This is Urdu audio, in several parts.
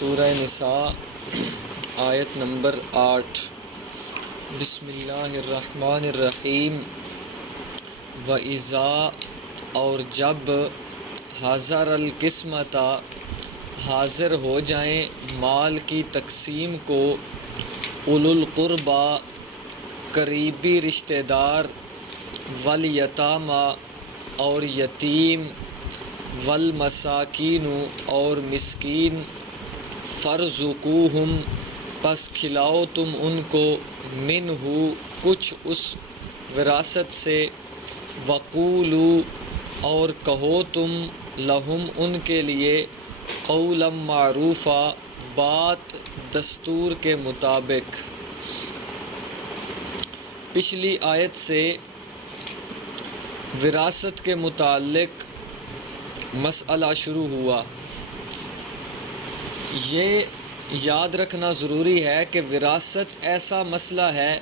سورہ نساء آیت نمبر 8۔ بسم اللہ الرحمن الرحیم۔ وَإِذَا اور جب حضر القسمۃ حاضر ہو جائیں مال کی تقسیم کو اولو القربیٰ قریبی رشتہ دار، والیتامیٰ اور یتیم، والمساکین اور مسکین، فارزقوہم پس کھلاؤ تم ان کو، منہ کچھ اس وراثت سے، وقولوا اور کہو تم، لہم ان کے لیے، قولا معروفا بات دستور کے مطابق۔ پچھلی آیت سے وراثت کے متعلق مسئلہ شروع ہوا۔ یہ یاد رکھنا ضروری ہے کہ وراثت ایسا مسئلہ ہے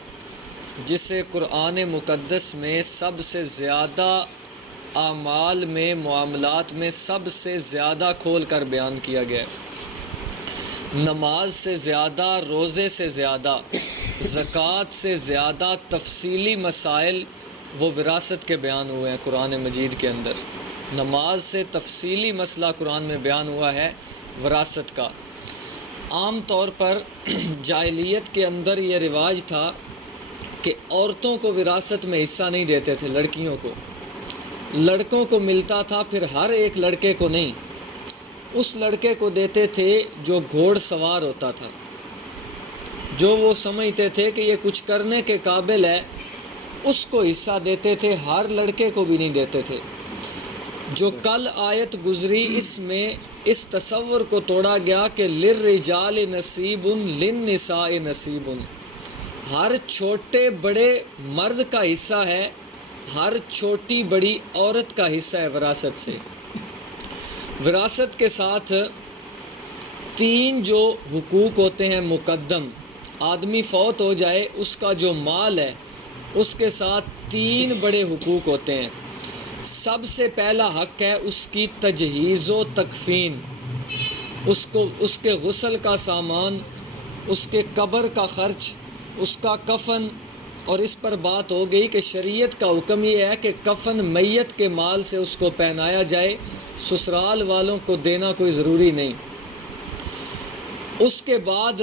جسے قرآن مقدس میں سب سے زیادہ اعمال میں، معاملات میں سب سے زیادہ کھول کر بیان کیا گیا ہے۔ نماز سے زیادہ، روزے سے زیادہ، زکوٰۃ سے زیادہ تفصیلی مسائل وہ وراثت کے بیان ہوئے ہیں قرآن مجید کے اندر۔ نماز سے تفصیلی مسئلہ قرآن میں بیان ہوا ہے وراثت کا۔ عام طور پر جاہلیت کے اندر یہ رواج تھا کہ عورتوں کو وراثت میں حصہ نہیں دیتے تھے، لڑکیوں کو۔ لڑکوں کو ملتا تھا، پھر ہر ایک لڑکے کو نہیں، اس لڑکے کو دیتے تھے جو گھوڑ سوار ہوتا تھا، جو وہ سمجھتے تھے کہ یہ کچھ کرنے کے قابل ہے، اس کو حصہ دیتے تھے، ہر لڑکے کو بھی نہیں دیتے تھے۔ جو کل آیت گزری اس میں اس تصور کو توڑا گیا کہ للرجال نصیب للنساء نصیب، ہر چھوٹے بڑے مرد کا حصہ ہے، ہر چھوٹی بڑی عورت کا حصہ ہے وراثت سے۔ وراثت کے ساتھ تین جو حقوق ہوتے ہیں مقدم، آدمی فوت ہو جائے اس کا جو مال ہے اس کے ساتھ تین بڑے حقوق ہوتے ہیں۔ سب سے پہلا حق ہے اس کی تجہیز و تکفین، اس کے غسل کا سامان، اس کے قبر کا خرچ، اس کا کفن۔ اور اس پر بات ہو گئی کہ شریعت کا حکم یہ ہے کہ کفن میت کے مال سے اس کو پہنایا جائے، سسرال والوں کو دینا کوئی ضروری نہیں۔ اس کے بعد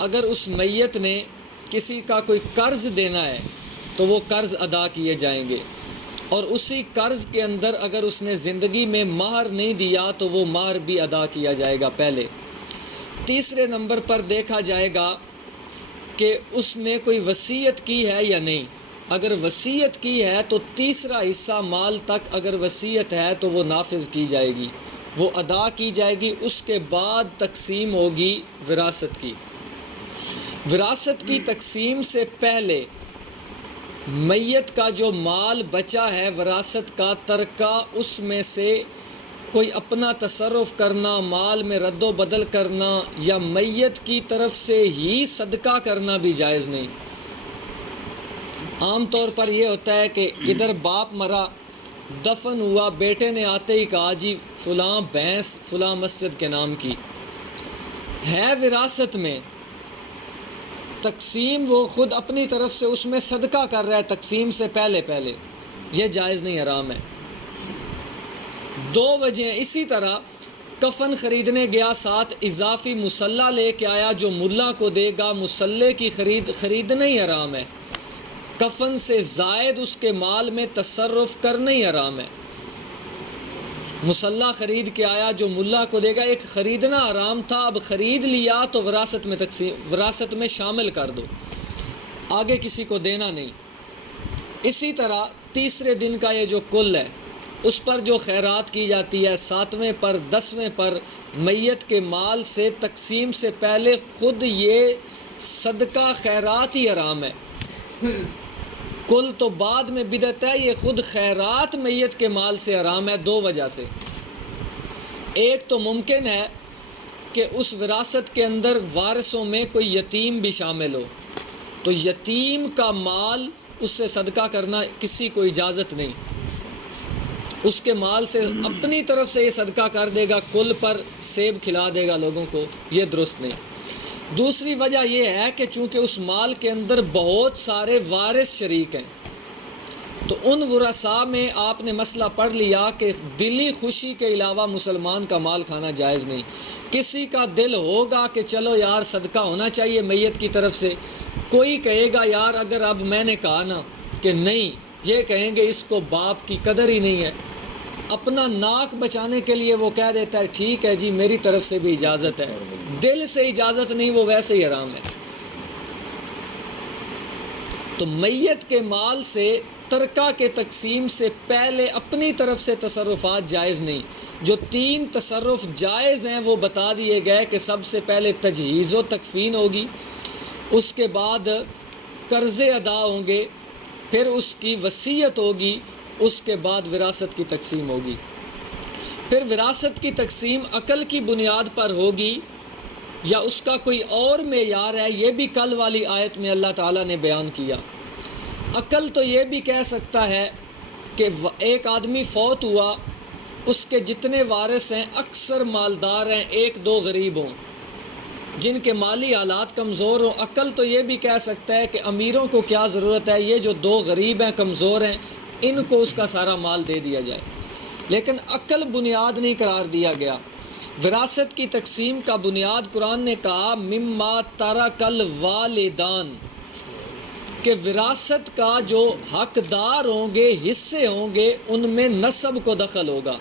اگر اس میت نے کسی کا کوئی قرض دینا ہے تو وہ قرض ادا کیے جائیں گے، اور اسی قرض کے اندر اگر اس نے زندگی میں مہر نہیں دیا تو وہ مہر بھی ادا کیا جائے گا پہلے۔ تیسرے نمبر پر دیکھا جائے گا کہ اس نے کوئی وصیت کی ہے یا نہیں۔ اگر وصیت کی ہے تو تیسرا حصہ مال تک اگر وصیت ہے تو وہ نافذ کی جائے گی، وہ ادا کی جائے گی۔ اس کے بعد تقسیم ہوگی وراثت کی۔ وراثت کی تقسیم سے پہلے میت کا جو مال بچا ہے وراثت کا ترکہ، اس میں سے کوئی اپنا تصرف کرنا، مال میں رد و بدل کرنا یا میت کی طرف سے ہی صدقہ کرنا بھی جائز نہیں۔ عام طور پر یہ ہوتا ہے کہ ادھر باپ مرا، دفن ہوا، بیٹے نے آتے ہی کہا جی فلاں بھینس فلاں مسجد کے نام کی ہے۔ وراثت میں تقسیم وہ خود اپنی طرف سے اس میں صدقہ کر رہا ہے تقسیم سے پہلے، یہ جائز نہیں، حرام ہے۔ دو وجہ۔ اسی طرح کفن خریدنے گیا، ساتھ اضافی مصلی لے کے آیا جو ملا کو دے گا، مصلی کی خریدنا ہی حرام ہے۔ کفن سے زائد اس کے مال میں تصرف کرنا ہی حرام ہے۔ مصلی خرید کے آیا جو ملا کو دے گا، ایک خریدنا حرام تھا، اب خرید لیا تو وراثت میں شامل کر دو، آگے کسی کو دینا نہیں۔ اسی طرح تیسرے دن کا یہ جو کل ہے اس پر جو خیرات کی جاتی ہے، 7ویں پر 10ویں پر میت کے مال سے تقسیم سے پہلے خود یہ صدقہ خیرات ہی حرام ہے۔ کل تو بعد میں بدعت ہے، یہ خود خیرات میت کے مال سے حرام ہے دو وجہ سے۔ ایک تو ممکن ہے کہ اس وراثت کے اندر وارثوں میں کوئی یتیم بھی شامل ہو، تو یتیم کا مال اس سے صدقہ کرنا کسی کو اجازت نہیں، اس کے مال سے اپنی طرف سے یہ صدقہ کر دے گا، کل پر سیب کھلا دے گا لوگوں کو، یہ درست نہیں۔ دوسری وجہ یہ ہے کہ چونکہ اس مال کے اندر بہت سارے وارث شریک ہیں، تو ان ورثاء میں آپ نے مسئلہ پڑھ لیا کہ دلی خوشی کے علاوہ مسلمان کا مال کھانا جائز نہیں۔ کسی کا دل ہوگا کہ چلو یار صدقہ ہونا چاہیے میت کی طرف سے، کوئی کہے گا یار اگر اب میں نے کہا نا کہ نہیں، یہ کہیں گے اس کو باپ کی قدر ہی نہیں ہے، اپنا ناک بچانے کے لیے وہ کہہ دیتا ہے ٹھیک ہے جی میری طرف سے بھی اجازت ہے، دل سے اجازت نہیں، وہ ویسے ہی حرام ہے۔ تو میت کے مال سے ترکہ کے تقسیم سے پہلے اپنی طرف سے تصرفات جائز نہیں۔ جو 3 تصرف جائز ہیں وہ بتا دیے گئے کہ سب سے پہلے تجہیز و تکفین ہوگی، اس کے بعد قرضے ادا ہوں گے، پھر اس کی وصیت ہوگی، اس کے بعد وراثت کی تقسیم ہوگی۔ پھر وراثت کی تقسیم عقل کی بنیاد پر ہوگی یا اس کا کوئی اور معیار ہے، یہ بھی کل والی آیت میں اللہ تعالیٰ نے بیان کیا۔ عقل تو یہ بھی کہہ سکتا ہے کہ ایک آدمی فوت ہوا، اس کے جتنے وارث ہیں اکثر مالدار ہیں، 1-2 غریب ہوں جن کے مالی حالات کمزور ہوں۔ عقل تو یہ بھی کہہ سکتا ہے کہ امیروں کو کیا ضرورت ہے، یہ جو 2 غریب ہیں کمزور ہیں ان کو اس کا سارا مال دے دیا جائے، لیکن عقل بنیاد نہیں قرار دیا گیا۔ وراثت کی تقسیم کا بنیاد قرآن نے کہا مما ترک الوالدان، کہ وراثت کا جو حقدار ہوں گے، حصے ہوں گے، ان میں نسب کو دخل ہوگا۔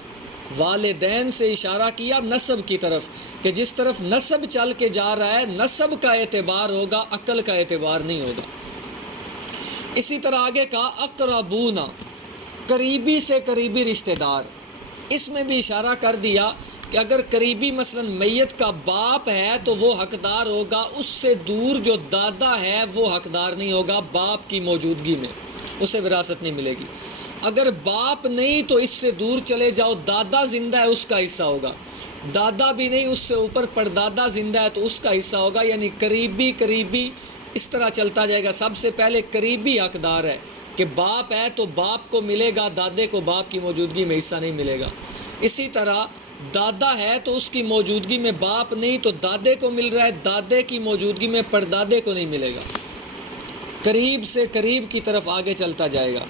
والدین سے اشارہ کیا نسب کی طرف کہ جس طرف نسب چل کے جا رہا ہے نسب کا اعتبار ہوگا، عقل کا اعتبار نہیں ہوگا۔ اسی طرح آگے کہا اقربون، قریبی سے قریبی رشتہ دار، اس میں بھی اشارہ کر دیا کہ اگر قریبی مثلا میت کا باپ ہے تو وہ حقدار ہوگا، اس سے دور جو دادا ہے وہ حقدار نہیں ہوگا، باپ کی موجودگی میں اسے وراثت نہیں ملے گی۔ اگر باپ نہیں تو اس سے دور چلے جاؤ، دادا زندہ ہے اس کا حصہ ہوگا، دادا بھی نہیں اس سے اوپر پردادا زندہ ہے تو اس کا حصہ ہوگا، یعنی قریبی قریبی اس طرح چلتا جائے گا۔ سب سے پہلے قریبی حقدار ہے کہ باپ ہے تو باپ کو ملے گا، دادے کو باپ کی موجودگی میں حصہ نہیں ملے گا۔ اسی طرح دادا ہے تو اس کی موجودگی میں باپ نہیں تو دادے کو مل رہا ہے، دادے کی موجودگی میں پردادے کو نہیں ملے گا۔ قریب سے قریب کی طرف آگے چلتا جائے گا۔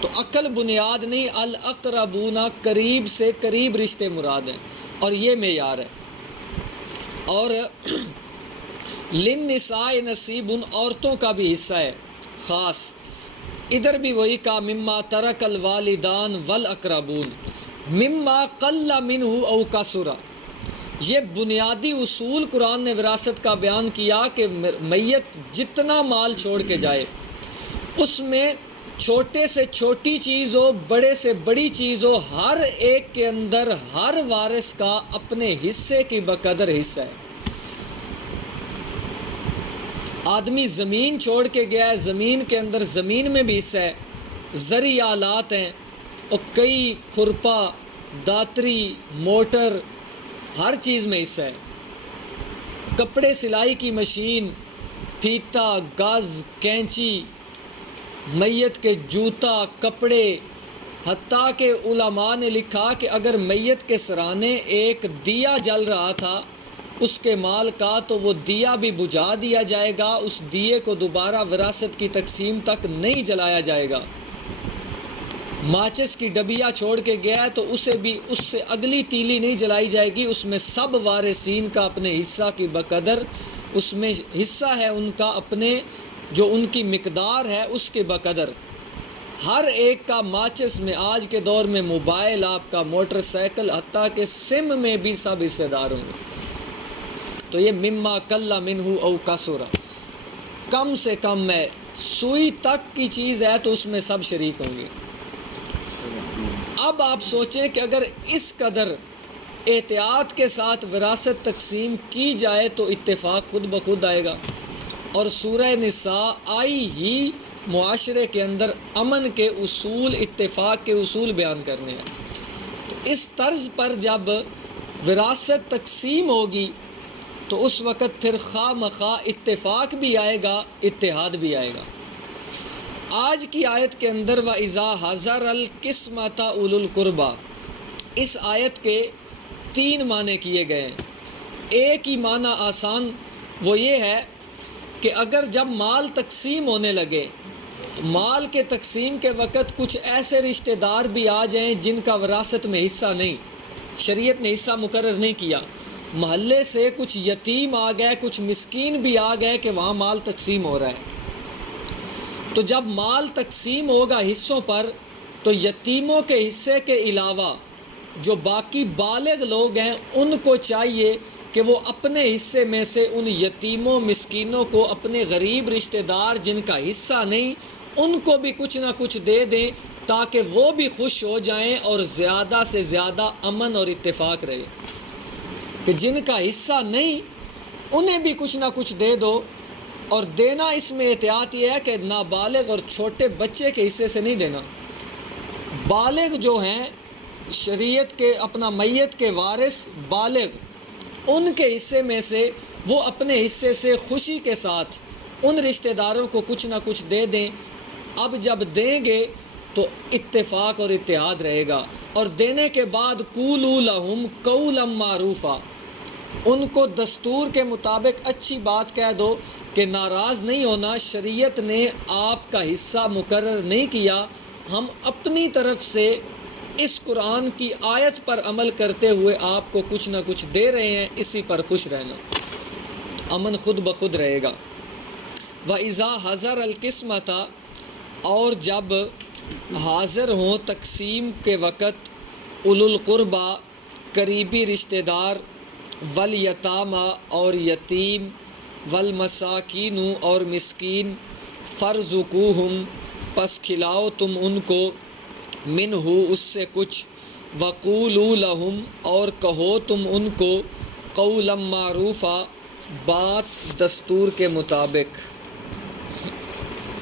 تو عقل بنیاد نہیں، الاقربون، قریب سے قریب رشتے مراد ہیں، اور یہ معیار ہے۔ اور للنساء نصیب، عورتوں کا بھی حصہ ہے خاص، ادھر بھی وہی کہا مما ترک الوالدان والاقربون مما قل منہ او کثر۔ یہ بنیادی اصول قرآن نے وراثت کا بیان کیا کہ میت جتنا مال چھوڑ کے جائے اس میں چھوٹے سے چھوٹی چیز ہو، بڑے سے بڑی چیز ہو، ہر ایک کے اندر ہر وارث کا اپنے حصے کی بقدر حصہ ہے۔ آدمی زمین چھوڑ کے گیا ہے، زمین کے اندر زمین میں بھی حصہ ہے، زرعی آلات ہیں اور کئی کھرپا، داتری، موٹر، ہر چیز میں حصہ ہے، کپڑے سلائی کی مشین، پھیتا، گاز، کینچی، میت کے جوتا، کپڑے، حتیٰ کہ علماء نے لکھا کہ اگر میت کے سرانے ایک دیا جل رہا تھا اس کے مال کا تو وہ دیا بھی بجھا دیا جائے گا، اس دیے کو دوبارہ وراثت کی تقسیم تک نہیں جلایا جائے گا۔ ماچس کی ڈبیا چھوڑ کے گیا ہے تو اسے بھی اس سے اگلی تیلی نہیں جلائی جائے گی، اس میں سب وارثین کا اپنے حصہ کی بقدر، اس میں حصہ ہے ان کا اپنے جو ان کی مقدار ہے اس کے بقدر۔ ہر ایک کا ماچس میں، آج کے دور میں موبائل، آپ کا موٹر سائیکل، حتیٰ کہ سم میں بھی سب حصے دار ہوں گے۔ تو یہ مما قل منہ او کثر، کم سے کم ہے، سوئی تک کی چیز ہے تو اس میں سب شریک ہوں گے۔ اب آپ سوچیں کہ اگر اس قدر احتیاط کے ساتھ وراثت تقسیم کی جائے تو اتفاق خود بخود آئے گا، اور سورہ نساء آئی ہی معاشرے کے اندر امن کے اصول، اتفاق کے اصول بیان کرنے ہیں۔ تو اس طرز پر جب وراثت تقسیم ہوگی تو اس وقت پھر خواہ مخواہ اتفاق بھی آئے گا، اتحاد بھی آئے گا۔ آج کی آیت کے اندر وَإِذَا حَضَرَ الْقِسْمَةَ أُولُو الْقُرْبَى، اس آیت کے 3 معنی کیے گئے ہیں۔ ایک ہی معنی آسان وہ یہ ہے کہ اگر جب مال تقسیم ہونے لگے، مال کے تقسیم کے وقت کچھ ایسے رشتہ دار بھی آ جائیں جن کا وراثت میں حصہ نہیں، شریعت نے حصہ مقرر نہیں کیا، محلے سے کچھ یتیم آ گئے، کچھ مسکین بھی آ گئے کہ وہاں مال تقسیم ہو رہا ہے، تو جب مال تقسیم ہوگا حصوں پر تو یتیموں کے حصے کے علاوہ جو باقی بالغ لوگ ہیں ان کو چاہیے کہ وہ اپنے حصے میں سے ان یتیموں مسکینوں کو، اپنے غریب رشتہ دار جن کا حصہ نہیں، ان کو بھی کچھ نہ کچھ دے دیں تاکہ وہ بھی خوش ہو جائیں اور زیادہ سے زیادہ امن اور اتفاق رہے، کہ جن کا حصہ نہیں انہیں بھی کچھ نہ کچھ دے دو۔ اور دینا اس میں احتیاط یہ ہے کہ نابالغ اور چھوٹے بچے کے حصے سے نہیں دینا، بالغ جو ہیں شریعت کے اپنا میت کے وارث بالغ ان کے حصے میں سے وہ اپنے حصے سے خوشی کے ساتھ ان رشتہ داروں کو کچھ نہ کچھ دے دیں۔ اب جب دیں گے تو اتفاق اور اتحاد رہے گا، اور دینے کے بعد قولوا لہم قولا معروفا، ان کو دستور کے مطابق اچھی بات کہہ دو کہ ناراض نہیں ہونا، شریعت نے آپ کا حصہ مقرر نہیں کیا، ہم اپنی طرف سے اس قرآن کی آیت پر عمل کرتے ہوئے آپ کو کچھ نہ کچھ دے رہے ہیں، اسی پر خوش رہنا، امن خود بخود رہے گا۔ وَإِذَا حَضَرَ الْقِسْمَةَ، اور جب حاضر ہوں تقسیم کے وقت اولو القربیٰ قریبی رشتہ دار، والیتامى اور یتیم، والمساکین اور مسکین، فارزقوہم پس کھلاؤ تم ان کو، منہ اس سے کچھ، وقولوا لہم اور کہو تم ان کو، قولا معروفا بات دستور کے مطابق۔